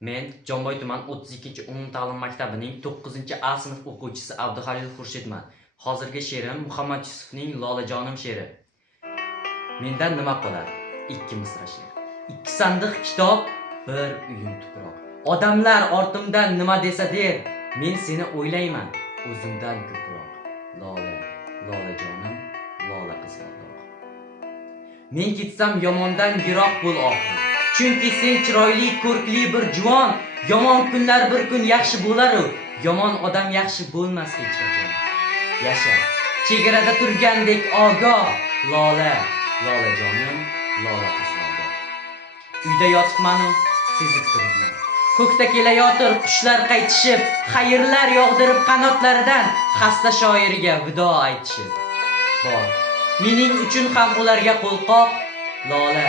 Men Jomboy tuman 32-umumta'lim maktabining 9-A sinf o'quvchisi Abduhalil Xurshidman. Hozirgi she'rim Muhammad Yusufning Lolajonim she'ri. Mendan nima qoladi? 2 misra she'r. 2 sandiq kitob, 1 uyum tuproq. Odamlar ortimdan nima desa der, men seni o'ylayman, o'zimdan ko'proq. Lola, lolajonim, lola qizg'aldoq. Men ketsam yomondan yiroq bo'l oxir. Chunki sen chiroyli, ko'rkli bir juvon, yomon kunlar bir kun yaxshi bo'lar-u, yomon odam yaxshi bo'lmas hech qachon. Yasha, chegarada turgandek ogoh, lola, lolajonim, lola qizg'aldoq. Uyda yotibman-u, sezib turibman. Ko'kda kelayotir qushlar qaytishib, xayrlar yog'dirib qanotlaridan xasta shoiriga vido aytishib. Bor, mening uchun ham ularga qo'lqoq, lola,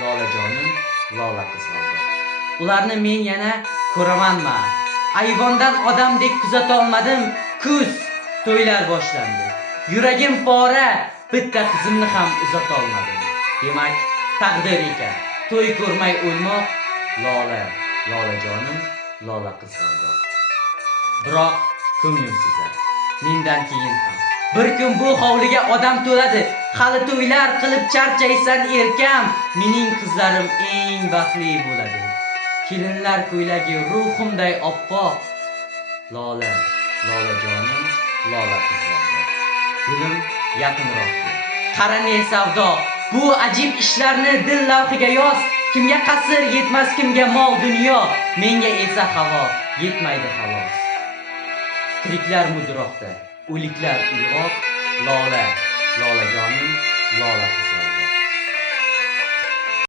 lolajonim, lola qizg'aldoq. Ularni men yana ko'ramanmi? Ayvondan odamdek kuzata olmadim, kuz to'ylar boshlandi. Yuragim pora, bitta qizimni ham uzata olmadim. Demak, taqdir ekan, to'y ko'rmay o'lmoq, lola, lolajonim, lola qizg'aldoq. Biroq ko'nglim sezar, mendan keyin ham bir kun bu hovliga odam to'ladi. Hali to'ylar qilib charchaysan erkam, mening qizlarim eng baxtli bo'ladi. Kelinlar ko'ylagi ruhimday oppoq, lola, lolajonim, lola qizg'aldoq. Gulim yaqinroq kel. Qara ne savdo, bu ajib ishlarni dil lavhiga yoz. Kimga qasr yetmas, kimga mol dunyo, menga esa havo yetmaydi xolos. Tiriklar mudroqda, o'liklar uyg'oq, lola, lolajonim, lola qizg'aldoq.